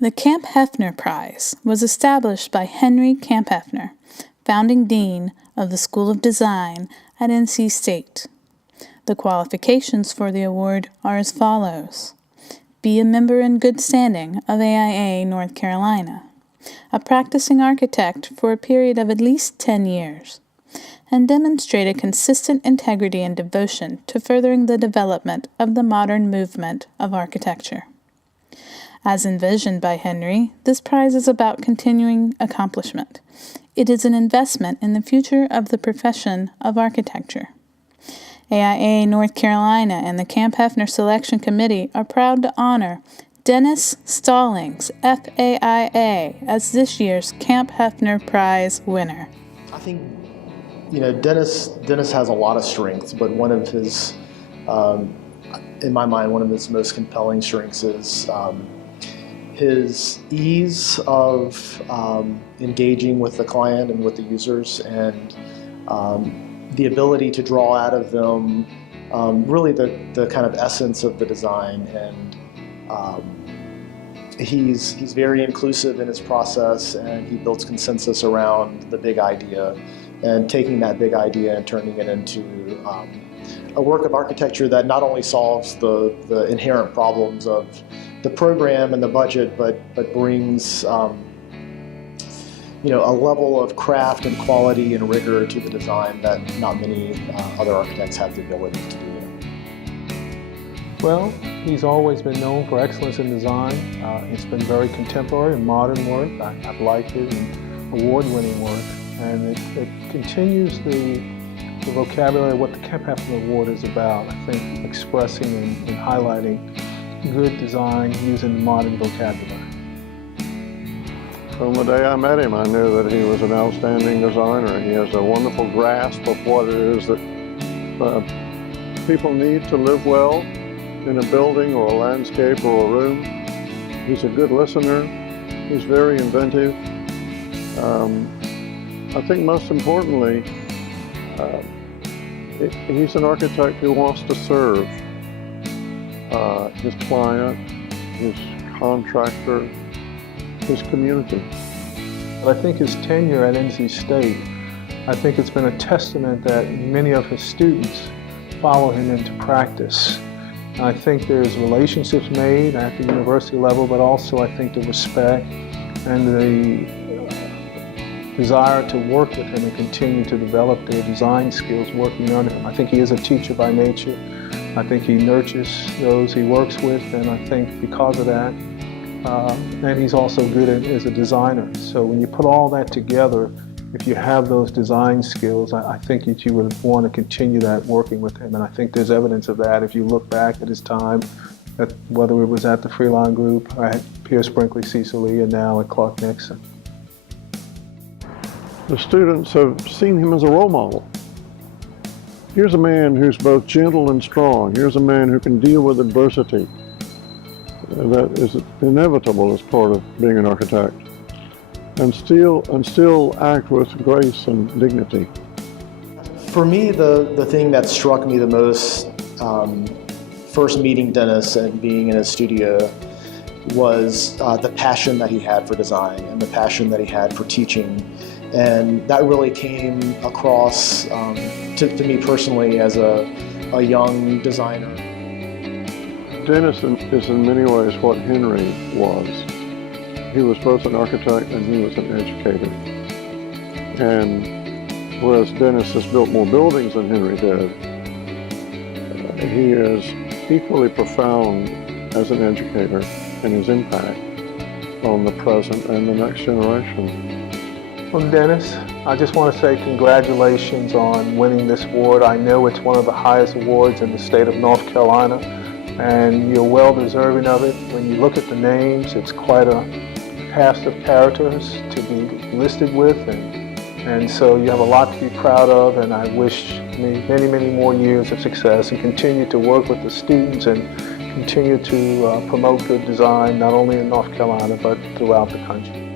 The Kamphoefner Prize was established by Henry Kamphoefner, founding dean of the School of Design at NC State. The qualifications for the award are as follows: be a member in good standing of AIA North Carolina, a practicing architect for a period of at least 10 years, and demonstrate a consistent integrity and devotion to furthering the development of the modern movement of architecture. As envisioned by Henry, this prize is about continuing accomplishment. It is an investment in the future of the profession of architecture. AIA North Carolina and the Kamphoefner Selection Committee are proud to honor Dennis Stallings, FAIA, as this year's Kamphoefner Prize winner. I think, Dennis has a lot of strengths, but one of his, in my mind, one of his most compelling strengths is his ease of engaging with the client and with the users, and the ability to draw out of them really the kind of essence of the design. And he's very inclusive in his process, and he builds consensus around the big idea, and taking that big idea and turning it into a work of architecture that not only solves the inherent problems of the program and the budget, but brings a level of craft and quality and rigor to the design that not many other architects have the ability to do. Well, he's always been known for excellence in design. It's been very contemporary and modern work. I've liked it, and award-winning work, and it continues the vocabulary of what the Kamphoefner Award is about. I think expressing and highlighting good design using the modern vocabulary. From the day I met him, I knew that he was an outstanding designer. He has a wonderful grasp of what it is that people need to live well in a building or a landscape or a room. He's a good listener. He's very inventive. I think most importantly, he's an architect who wants to serve his client, his contractor, his community. I think his tenure at NC State, I think it's been a testament that many of his students follow him into practice. I think there's relationships made at the university level, but also I think the respect and the desire to work with him and continue to develop their design skills working under him. I think he is a teacher by nature. I think he nurtures those he works with, and I think because of that, and he's also good as a designer. So when you put all that together, if you have those design skills, I think that you would want to continue that working with him. And I think there's evidence of that if you look back at his time, whether it was at the Freeline Group, at Pierce Brinkley Cecil Lee, and now at Clark Nixon. The students have seen him as a role model. Here's a man who's both gentle and strong. Here's a man who can deal with adversity. That is inevitable as part of being an architect, and still act with grace and dignity. For me, the thing that struck me the most, first meeting Dennis and being in his studio, was the passion that he had for design and the passion that he had for teaching. And that really came across to me personally as a young designer. Dennis is in many ways what Henry was. He was both an architect and he was an educator. And whereas Dennis has built more buildings than Henry did, he is equally profound as an educator in his impact on the present and the next generation. Well, Dennis, I just want to say congratulations on winning this award. I know it's one of the highest awards in the state of North Carolina, and you're well deserving of it. When you look at the names, it's quite a cast of characters to be listed with, and so you have a lot to be proud of, and I wish many, many more years of success, and continue to work with the students and continue to promote good design, not only in North Carolina, but throughout the country.